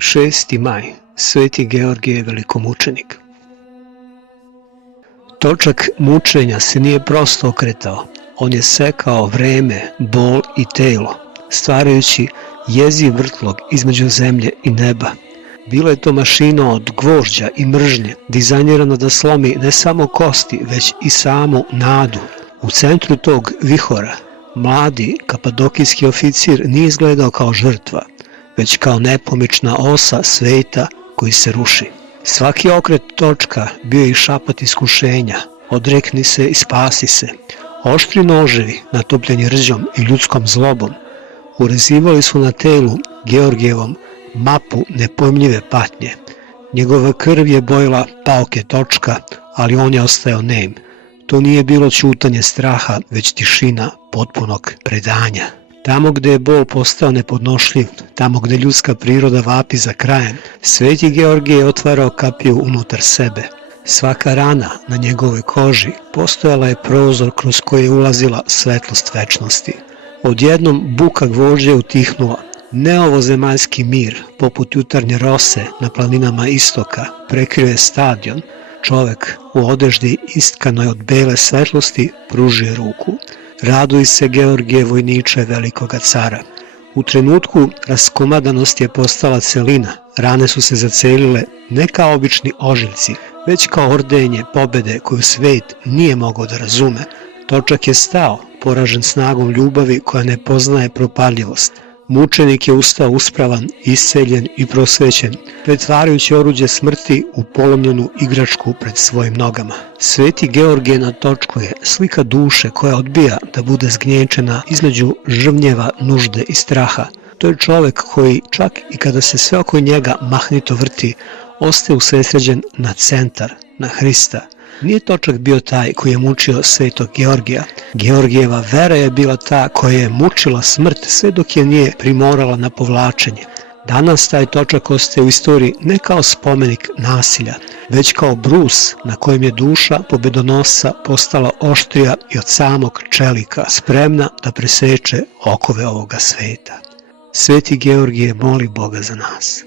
6. maj, Sveti Georgije velikomučenik. Točak mučenja se nije prosto okretao, on je sekao vreme, bol i telo, stvarajući jeziv vrtlog između zemlje i neba. Bila je to mašina od gvožđa i mržnje, dizajnirana da slomi ne samo kosti, već i samu nadu. U centru tog vihora mladi kapadokijski oficir nije izgledao kao žrtva, već kao nepomična osa sveta koji se ruši. Svaki okret točka bio je i šapat iskušenja, odrekni se i spasi se. Oštri noževi, natopljeni rđom i ljudskom zlobom, urezivali su na telu Georgijevom mapu nepojmljive patnje. Njegova krv je bojila paoke točka, ali on je ostajao nem. To nije bilo ćutanje straha, već tišina potpunog predanja. Tamo gde je bol postao nepodnošljiv, tamo gde ljudska priroda vapi za krajem, Sveti Georgije je otvarao kapiju unutar sebe. Svaka rana na njegovoj koži postojala je prozor kroz koji je ulazila svetlost večnosti. Odjednom buka gvožđa je utihnula. Neovozemaljski mir, poput jutarnje rose na planinama istoka, prekrio je stadion. Čovek u odeždi istkanoj od bele svetlosti pružio ruku. Raduj se, Georgije, vojniče velikoga cara. U trenutku raskomadanost je postala celina, rane su se zacelile ne kao obični ožiljci, već kao ordenje pobede koju svet nije mogao da razume. Točak je stao, poražen snagom ljubavi koja ne poznaje propadljivost. Mučenik je ustao uspravan, isceljen i prosvećen, pretvarajući oruđe smrti u polomljenu igračku pred svojim nogama. Sveti Georgije na točku je slika duše koja odbija da bude zgnječena između žrvnjeva, nužde i straha. To je čovek koji, čak i kada se sve oko njega mahnito vrti, ostaje usredsređen na centar, na Hrista. Nije točak bio taj koji je mučio Svetog Georgija. Georgijeva vera je bila ta koja je mučila smrt sve dok je nije primorala na povlačenje. Danas taj točak ostaje u istoriji ne kao spomenik nasilja, već kao brus na kojem je duša pobedonosca postala oštrija i od samog čelika, spremna da preseče okove ovoga sveta. Sveti Georgije, moli Boga za nas.